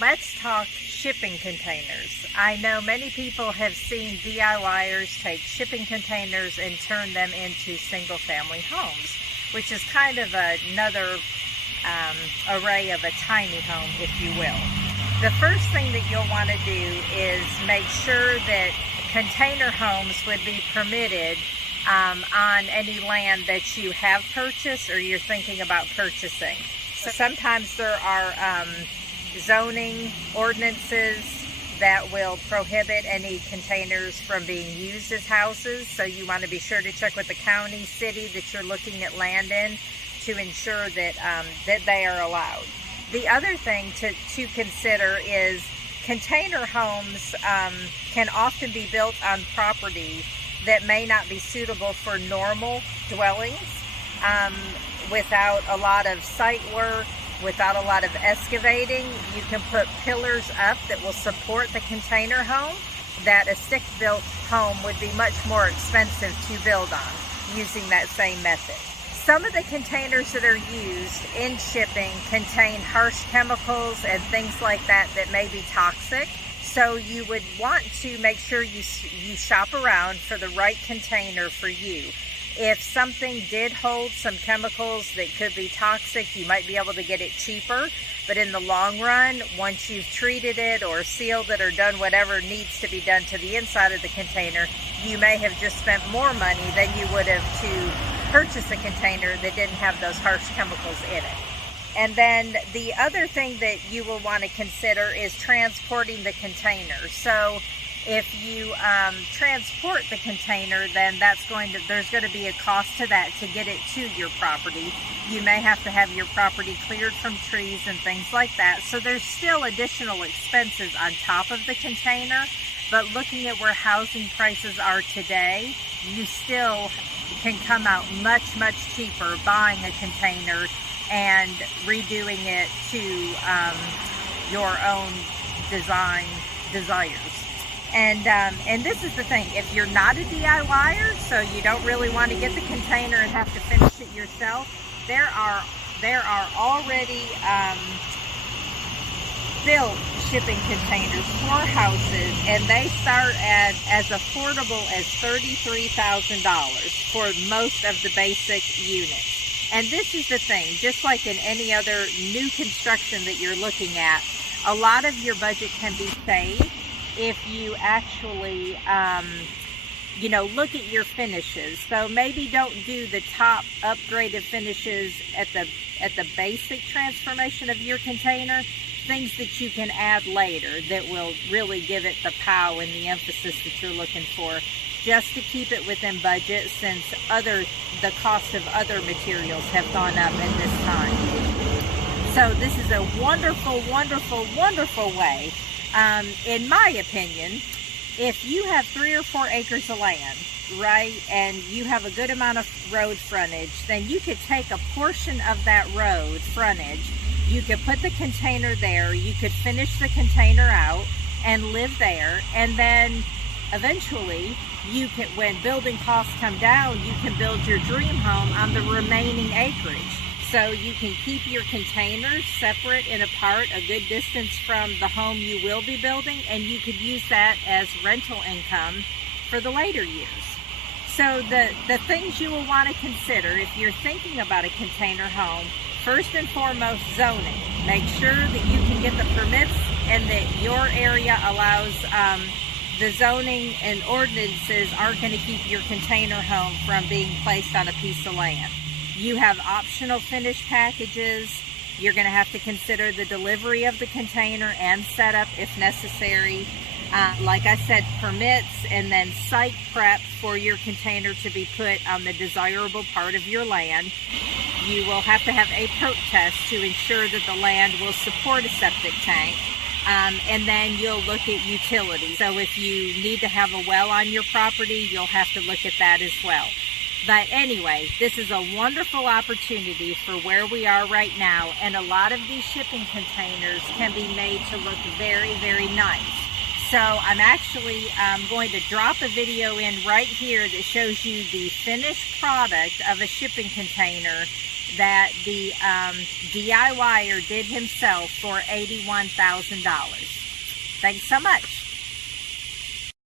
let's talk shipping containers. I know many people have seen DIYers take shipping containers and turn them into single-family homes, which is kind of another array of a tiny home, if you will. The first thing that you'll want to do is make sure that container homes would be permitted on any land that you have purchased or you're thinking about purchasing. So sometimes there are zoning ordinances that will prohibit any containers from being used as houses, so you want to be sure to check with the county, city that you're looking at land in to ensure that that they are allowed. The other thing to consider is container homes can often be built on property that may not be suitable for normal dwellings, without a lot of site work, without a lot of excavating. You can put pillars up that will support the container home that a stick-built home would be much more expensive to build on using that same method. Some of the containers that are used in shipping contain harsh chemicals and things like that that may be toxic. So you would want to make sure you shop around for the right container for you. If something did hold some chemicals that could be toxic, you might be able to get it cheaper. But in the long run, once you've treated it or sealed it or done whatever needs to be done to the inside of the container, you may have just spent more money than you would have to purchase a container that didn't have those harsh chemicals in it. And then the other thing that you will want to consider is transporting the container. So if you transport the container, then there's going to be a cost to that to get it to your property. You may have to have your property cleared from trees and things like that. So there's still additional expenses on top of the container. But looking at where housing prices are today, you still can come out much, much cheaper buying a container and redoing it to your own design desires. And this is the thing, if you're not a DIYer, so you don't really want to get the container and have to finish it yourself, there are already built shipping containers for houses, and they start at as affordable as $33,000 for most of the basic units. And this is the thing, just like in any other new construction that you're looking at, a lot of your budget can be saved if you actually, look at your finishes. So maybe don't do the top upgraded finishes at the basic transformation of your container. Things that you can add later that will really give it the pow and the emphasis that you're looking for, just to keep it within budget, since the cost of other materials have gone up in this time. So this is a wonderful, wonderful, wonderful way. In my opinion, if you have 3 or 4 acres of land, right, and you have a good amount of road frontage, then you could take a portion of that road frontage. You could put the container there, you could finish the container out and live there, and then eventually you can, when building costs come down, you can build your dream home on the remaining acreage. So you can keep your containers separate and apart a good distance from the home you will be building, and you could use that as rental income for the later years. So the things you will want to consider if you're thinking about a container home, first and foremost, zoning. Make sure that you can get the permits and that your area allows the zoning and ordinances aren't going to keep your container home from being placed on a piece of land. You have optional finish packages. You're going to have to consider the delivery of the container and setup if necessary. Like I said, permits, and then site prep for your container to be put on the desirable part of your land. You will have to have a PERK test to ensure that the land will support a septic tank. And then you'll look at utilities. So if you need to have a well on your property, you'll have to look at that as well. But anyway, this is a wonderful opportunity for where we are right now, and a lot of these shipping containers can be made to look very, very nice. So I'm actually going to drop a video in right here that shows you the finished product of a shipping container that the DIYer did himself for $81,000. Thanks so much.